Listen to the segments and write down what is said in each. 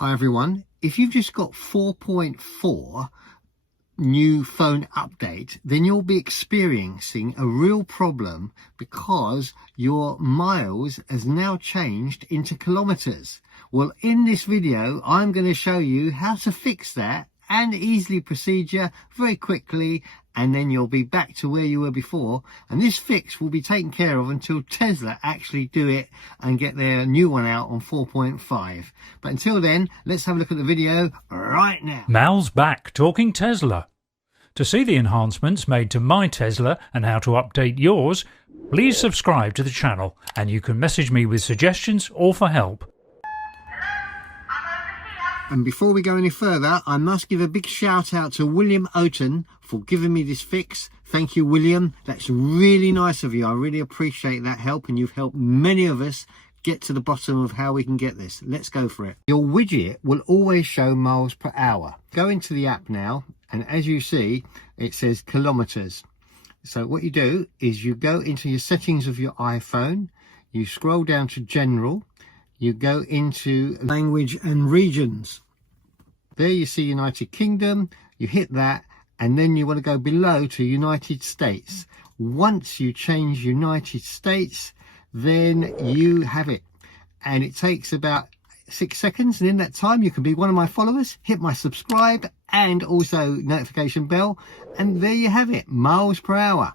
Hi everyone, if you've just got 4.4 new phone update, then you'll be experiencing a real problem because your miles has now changed into kilometers. Well, in this video I'm going to show you how to fix that and easily procedure very quickly, and then you'll be back to where you were before, and this fix will be taken care of until Tesla actually do it and get their new one out on 4.5. But until then, let's have a look at the video right now. Mal's back talking Tesla. To see the enhancements made to my Tesla and how to update yours, please subscribe to the channel, and you can message me with suggestions or for help. And before we go any further, I must give a big shout out to William Otten for giving me this fix. Thank you, William. That's really nice of you. I really appreciate that help, and you've helped many of us get to the bottom of how we can get this. Let's go for it. Your widget will always show miles per hour. Go into the app now, and as you see, it says kilometers. So what you do is you go into your settings of your iPhone, you scroll down to general, you go into language and regions. There you see United Kingdom, you hit that, and then you want to go below to United States. Once you change United States, then you have it, and it takes about 6 seconds, and in that time you can be one of my followers, hit my subscribe and also notification bell, and there you have it, miles per hour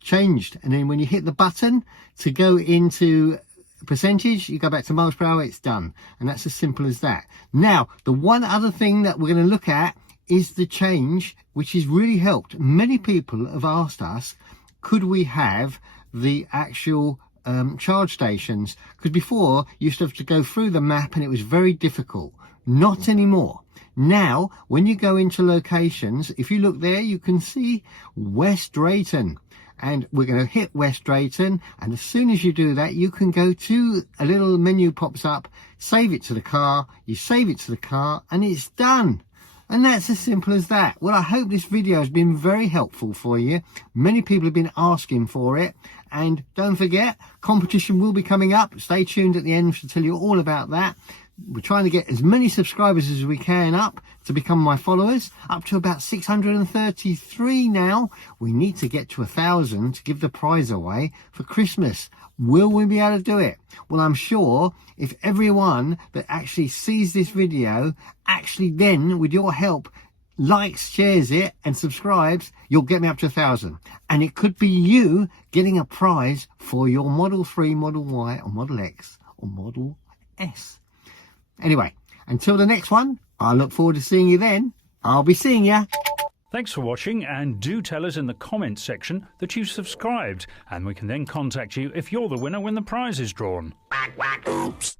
changed. And then when you hit the button to go into percentage, you go back to miles per hour, it's done. And that's as simple as that. Now, the one other thing that we're going to look at is the change, which has really helped. Many people have asked us, could we have the actual charge stations? Because before you used to have to go through the map and it was very difficult. Not anymore. Now when you go into locations, if you look there, you can see West Drayton, and we're going to hit West Drayton, and as soon as you do that, you can go to a little menu pops up, save it to the car, you save it to the car, and it's done. And that's as simple as that. Well, I hope this video has been very helpful for you. Many people have been asking for it. And don't forget, competition will be coming up. Stay tuned at the end to tell you all about that. We're trying to get as many subscribers as we can up to become my followers, up to about 633 now. We need to get to 1,000 to give the prize away for Christmas. Will we be able to do it? Well, I'm sure if everyone that actually sees this video actually then, with your help, likes, shares it and subscribes, you'll get me up to 1,000. And it could be you getting a prize for your Model 3, Model Y or Model X or Model S. Anyway, until the next one, I look forward to seeing you then. I'll be seeing ya. Thanks for watching, and do tell us in the comments section that you've subscribed, and we can then contact you if you're the winner when the prize is drawn. Quack, quack. Oops.